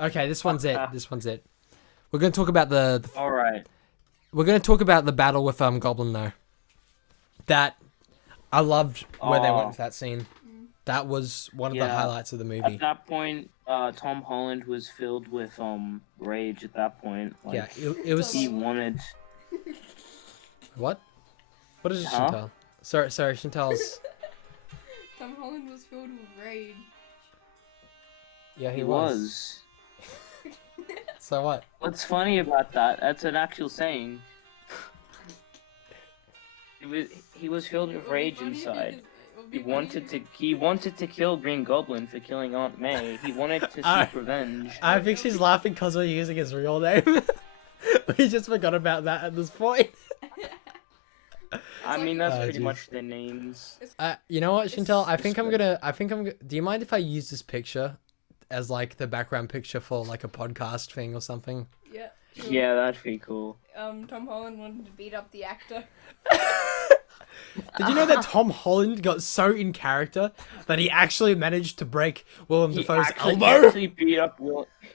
Okay, this one's it. This one's it. We're gonna talk about the All right. we're gonna talk about the battle with Goblin though. That I loved where they went with that scene. That was one of the highlights of the movie. At that point, Tom Holland was filled with rage. At that point, like, yeah, it was. he wanted. What? What is it, Chantal? Sorry, Chantal's. Tom Holland was filled with rage. Yeah, He was. So what? What's funny about that? That's an actual saying. He was filled with rage inside. He wanted to kill Green Goblin for killing Aunt May. He wanted to seek revenge. I think she's laughing because we're using his real name. We just forgot about that at this point. I mean, that's pretty much their names. You know what, Chantal? I think I'm gonna. Do you mind if I use this picture as like the background picture for like a podcast thing or something? Yeah. Sure. Yeah, that'd be cool. Tom Holland wanted to beat up the actor. Did you know that Tom Holland got so in character that he actually managed to break Willem Dafoe's elbow?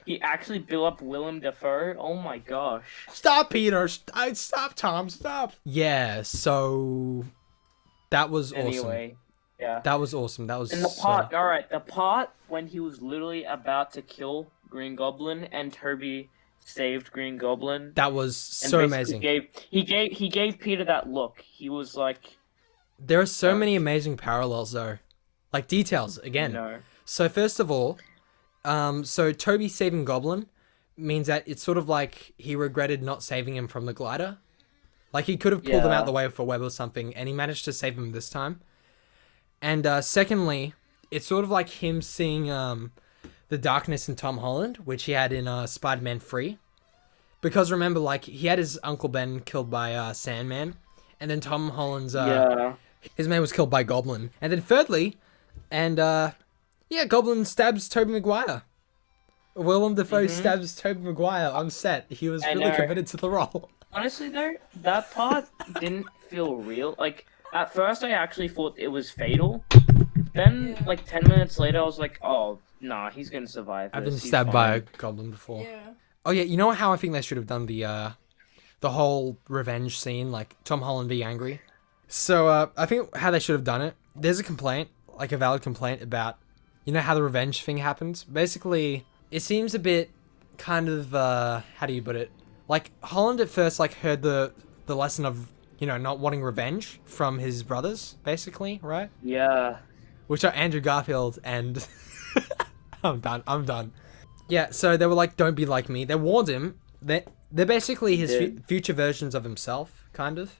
He actually built up Willem Dafoe. Oh my gosh! Stop, Peter! Stop, Tom! Stop! Yeah. So that was awesome. Anyway, yeah. That was awesome. That was. And the part, all right, the part when he was literally about to kill Green Goblin and Toby saved Green Goblin. That was so amazing. He gave Peter that look. He was like. There are so many amazing parallels though, like details again. No. So first of all, so Toby saving Goblin means that it's sort of like he regretted not saving him from the glider. Like he could have pulled him out the way with a web or something, and he managed to save him this time. And secondly, it's sort of like him seeing the darkness in Tom Holland, which he had in Spider-Man 3. Because remember, like he had his Uncle Ben killed by Sandman, and then Tom Holland's his man was killed by Goblin. And then thirdly, Goblin stabs Tobey Maguire. Willem Dafoe stabs Tobey Maguire on set. He was really committed to the role. Honestly though, that part didn't feel real. Like, at first I actually thought it was fatal. Then, like 10 minutes later, I was like, oh, nah, he's gonna survive this. I've been stabbed by a goblin before. Yeah. Oh yeah, you know how I think they should have done the whole revenge scene, like Tom Holland being angry? So, I think how they should have done it, there's a complaint, like a valid complaint about, you know how the revenge thing happens? Basically, it seems a bit kind of, how do you put it? Like, Holland at first, like, heard the lesson of, you know, not wanting revenge from his brothers, basically, right? Yeah. Which are Andrew Garfield and... I'm done. Yeah, so they were like, don't be like me. They warned him. They're basically his future versions of himself, kind of.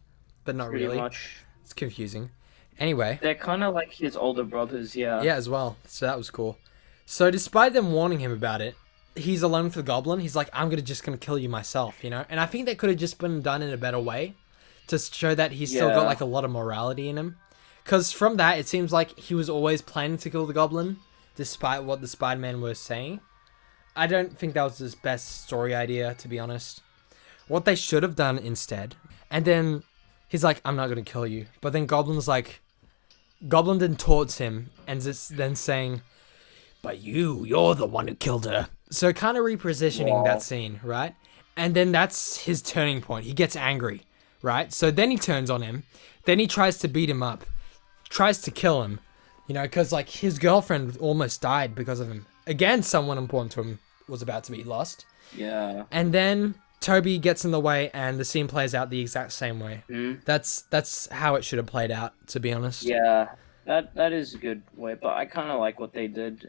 But not Pretty really. much. It's confusing. Anyway. They're kind of like his older brothers, yeah. Yeah, as well. So that was cool. So despite them warning him about it, he's alone with the goblin. He's like, I'm just gonna kill you myself, you know? And I think that could have just been done in a better way to show that he's still got like a lot of morality in him. Because from that, it seems like he was always planning to kill the goblin, despite what the Spider-Man was saying. I don't think that was his best story idea, to be honest. What they should have done instead, and then he's like, I'm not going to kill you. But then Goblin then taunts him and then saying, but you're the one who killed her. So kind of repositioning that scene, right? And then that's his turning point. He gets angry, right? So then he turns on him. Then he tries to beat him up, tries to kill him, you know, because like his girlfriend almost died because of him. Again, someone important to him was about to be lost. Yeah. And then Toby gets in the way and the scene plays out the exact same way. That's how it should have played out, to be honest. Yeah. That is a good way, but I kind of like what they did.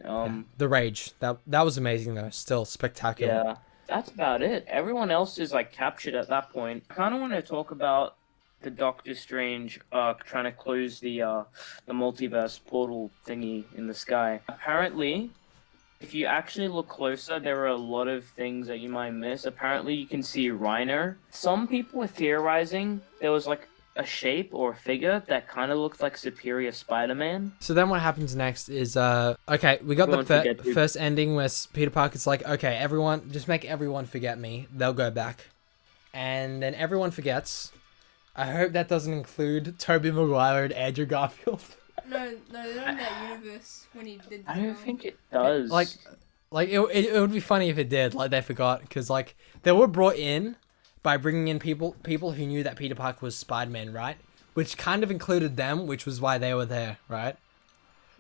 The rage. That was amazing though. Still spectacular. Yeah. That's about it. Everyone else is like captured at that point. I kind of want to talk about the Doctor Strange trying to close the multiverse portal thingy in the sky. Apparently, if you actually look closer, there are a lot of things that you might miss. Apparently, you can see Reiner. Some people were theorizing there was like a shape or a figure that kind of looked like Superior Spider-Man. So then what happens next is, okay, we got the first ending where Peter Parker's like, okay, everyone, just make everyone forget me. They'll go back. And then everyone forgets. I hope that doesn't include Tobey Maguire and Andrew Garfield. No, they're not in that universe when he did. I don't think it does. Like, Like it would be funny if it did. Like they forgot because like they were brought in by bringing in people who knew that Peter Parker was Spider-Man, right? Which kind of included them, which was why they were there, right?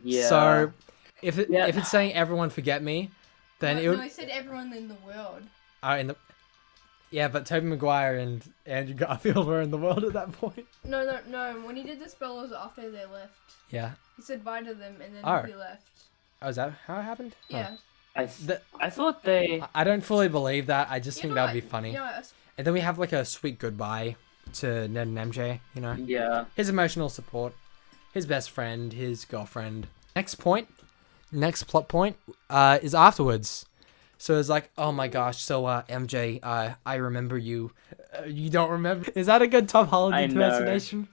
Yeah. So if it's saying everyone forget me, then it would. No, I said everyone in the world. Yeah, but Tobey Maguire and Andrew Garfield were in the world at that point. No. When he did the spell, it was after they left. Yeah. He said bye to them, and then he left. Oh, is that how it happened? Yeah. I thought they. I don't fully believe that. I just think that would be funny. You know, And then we have like a sweet goodbye to Ned and MJ, you know? Yeah. His emotional support, his best friend, his girlfriend. Next plot point, is afterwards. So it's like, oh my gosh, so MJ, I remember you. You don't remember? Is that a good Tom Holland impersonation?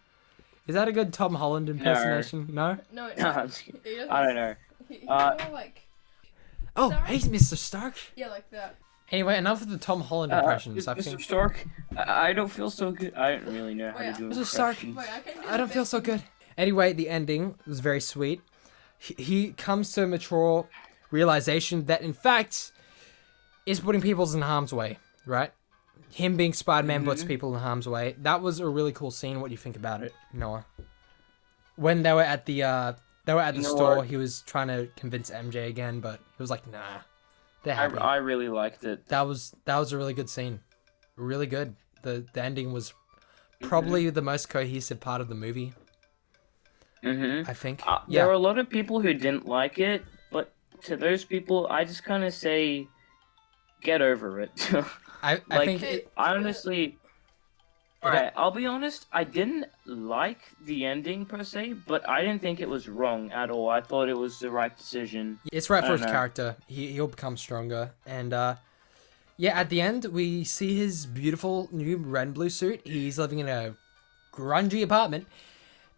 Is that a good Tom Holland impersonation? No? No, I don't know. He's more like. Oh, Stark? hey, Mr. Stark. Yeah, like that. Anyway, enough of the Tom Holland impressions. I Mr. think. Stark, I don't feel so good. I don't really know how to do Mr. Stark, impressions. Wait, I don't feel so good. Anyway, the ending was very sweet. He comes to a mature realization that, in fact, is putting people in harm's way, right? Him being Spider-Man puts people in harm's way. That was a really cool scene. What do you think about it, Noah? When they were at the store, he was trying to convince MJ again, but he was like, "Nah, they're happy." I really liked it. That was a really good scene, really good. The ending was probably the most cohesive part of the movie. I think. There were a lot of people who didn't like it, but to those people, I just kind of say, get over it. I think I honestly. Alright, I'll be honest, I didn't like the ending per se, but I didn't think it was wrong at all. I thought it was the right decision. It's right for his character. He'll become stronger. And at the end, we see his beautiful new red and blue suit. He's living in a grungy apartment.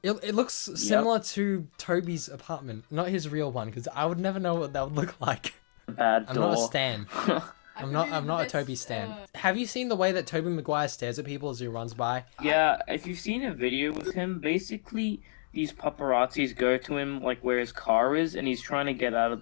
It looks similar to Toby's apartment, not his real one, because I would never know what that would look like. Bad door. I'm not a stan. I'm not a Toby stan. Have you seen the way that Tobey Maguire stares at people as he runs by? Yeah, if you've seen a video with him, basically these paparazzis go to him like where his car is, and he's trying to get out of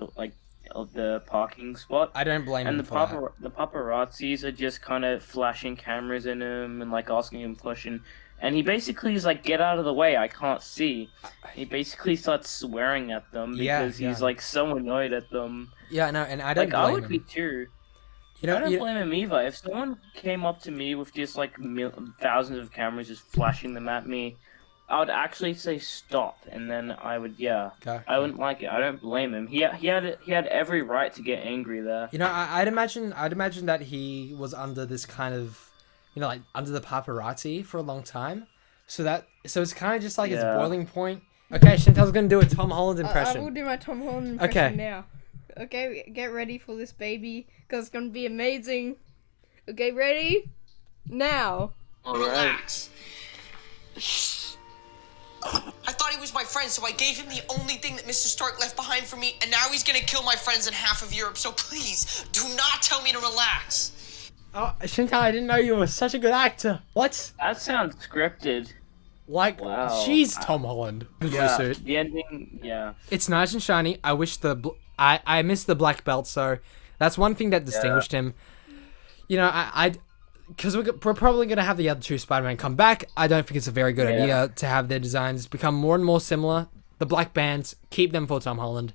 the parking spot. I don't blame him for that. The paparazzis are just kind of flashing cameras in him and like asking him questions. And he basically is like, get out of the way, I can't see. He basically starts swearing at them because he's like so annoyed at them. Yeah, no, and I don't blame him. I would be too. I don't blame him either. If someone came up to me with just like thousands of cameras just flashing them at me, I would actually say stop, and then I would I wouldn't like it. I don't blame him. He had every right to get angry there. You know, I'd imagine that he was under this kind of, you know, like under the paparazzi for a long time, so it's kind of just like his boiling point. Okay, Chantel's gonna do a Tom Holland impression. I will do my Tom Holland impression now. Okay, get ready for this, baby, because it's gonna be amazing. Okay, ready? Now. Relax. I thought he was my friend, so I gave him the only thing that Mr. Stark left behind for me, and now he's gonna kill my friends in half of Europe, so please, do not tell me to relax. Oh, Chantel, I didn't know you were such a good actor. What? That sounds scripted. Like, she's Tom Holland. The ending, It's nice and shiny. I wish I missed the black belt, so that's one thing that distinguished him. You know, because we're probably going to have the other two Spider-Man come back. I don't think it's a very good idea to have their designs become more and more similar. The black bands, keep them for Tom Holland.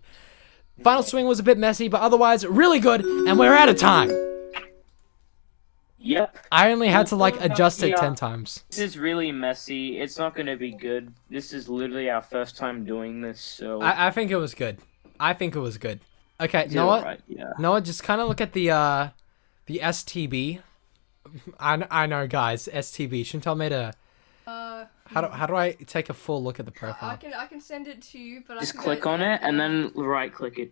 Final swing was a bit messy, but otherwise, really good, and we're out of time. Yep. I only had to, adjust it 10 times. This is really messy. It's not going to be good. This is literally our first time doing this, so... I think it was good. Okay, Noah? Right, yeah. Noah, just kind of look at the STB. I know, guys. STB. Chantel made a... How do I take a full look at the profile? I can send it to you, but just click on it and then right-click it.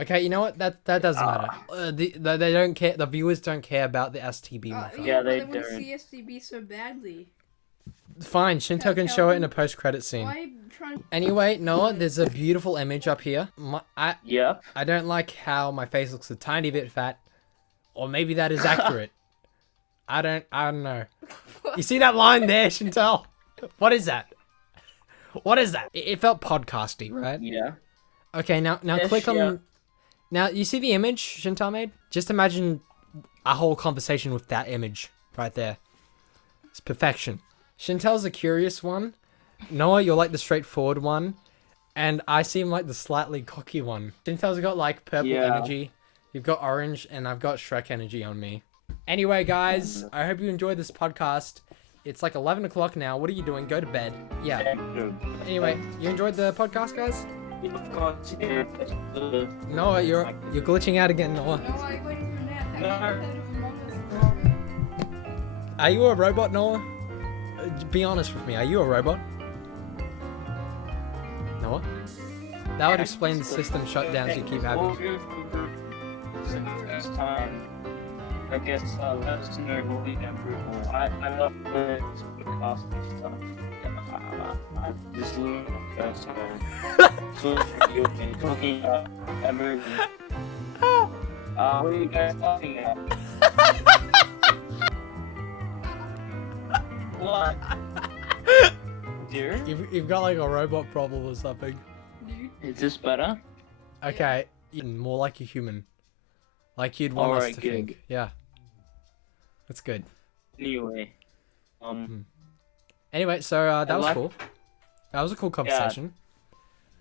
Okay, you know what? That doesn't matter. They don't care. The viewers don't care about the STB. Yeah, they don't. don't. Want to see STB so badly. Fine, Shinto can show it in a post-credit scene. Anyway, Noah, there's a beautiful image up here. I don't like how my face looks a tiny bit fat, or maybe that is accurate. I don't know. You see that line there, Chantel? What is that? What is that? It felt podcasty, right? Yeah. Okay, now click on Now, you see the image Chantal made? Just imagine a whole conversation with that image right there. It's perfection. Chantal's a curious one. Noah, you're like the straightforward one. And I seem like the slightly cocky one. Chantal's got like purple energy. You've got orange, and I've got Shrek energy on me. Anyway, guys, I hope you enjoyed this podcast. It's like 11 o'clock now. What are you doing? Go to bed. Yeah. Anyway, you enjoyed the podcast, guys? Noah, you're glitching out again, Noah. No, I went for a nap. Are you a robot, Noah? Be honest with me. Are you a robot? Noah? That would explain the system shutdowns you keep having. This time, I guess let us know what we can improve. I love this podcast and stuff. This is the first time. So you're talking about a movie. What are you guys laughing at? What? Dear? You've got like a robot problem or something. Is this better? Okay, more like a human. Like you'd want us to good. think. Yeah. That's good. Anyway. Anyway, so that was cool. That was a cool conversation.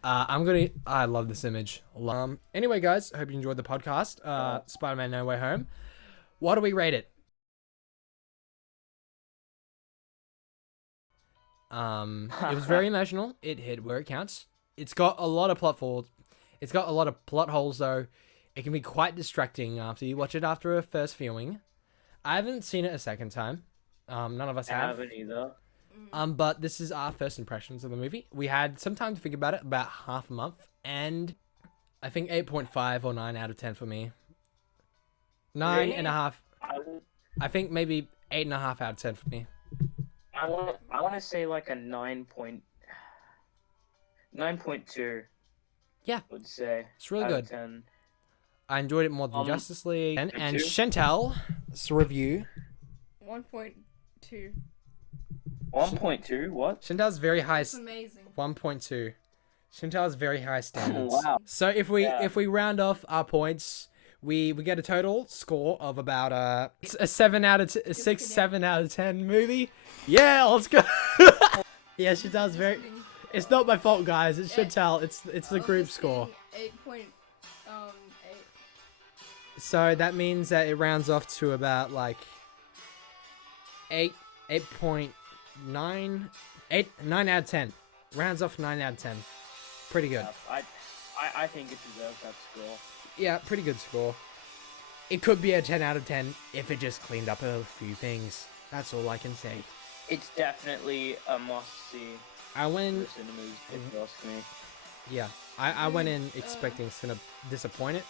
I love this image. Anyway, guys, I hope you enjoyed the podcast. Spider-Man No Way Home. What do we rate it? It was very emotional. It hit where it counts. It's got a lot of plot holes. It's got a lot of plot holes, though. It can be quite distracting after you watch it after a first viewing. I haven't seen it a second time. None of us have. I haven't either. But this is our first impressions of the movie. We had some time to think about it, about half a month, and I think 8.5 or 9 out of 10 for me. 9.5. I think maybe 8.5 out of 10 for me. I want to say like a 9.2. Yeah, I would say it's really good. 10. I enjoyed it more than Justice League. And Chantal's review. 1.2. 1.2? What? Chantal's very high. That's amazing. 1.2. Chantal's very high standards. Wow. So if we round off our points, we get a total score of about a 7 out of 7 out of 10 movie. Yeah, let's go. Yeah, Chantal's very. It's not my fault, guys. It's Chantal. It's the group score. 8.8. So that means that it rounds off to about like 9 out of 10. Rounds off 9 out of 10. Pretty good. I think it deserves that score. Yeah, pretty good score. It could be a 10 out of 10 if it just cleaned up a few things. That's all I can say. It's definitely a must-see. I went. The cinemas, if you ask me. Yeah, I went in expecting disappointment.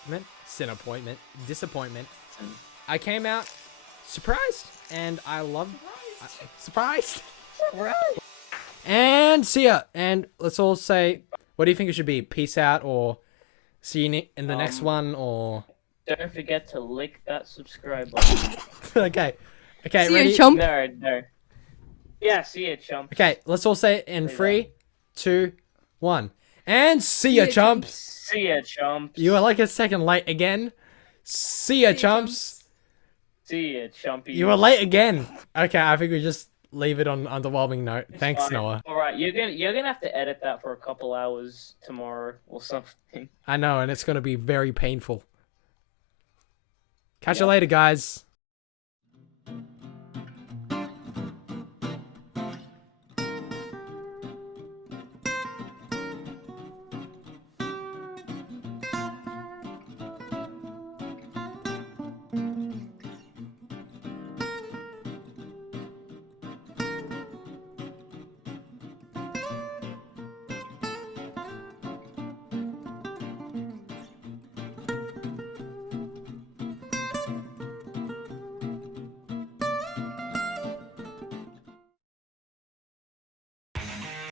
I came out surprised, and I loved. Surprised. And see ya. And let's all say, what do you think it should be? Peace out, or see you in the next one, or. Don't forget to lick that subscribe button. Okay, See ready? you, chump. No. Yeah, see ya, chump. Okay, let's all say it in 3, 2, 1. And see ya, chumps. See ya, chumps. You were like a second late again. See ya, chumps. See ya, chumpy. You were late again. Okay, I think we just leave it on an underwhelming note. Thanks, fine. Noah. All right, you're gonna have to edit that for a couple hours tomorrow or something. I know, and it's gonna be very painful. Catch you later, guys.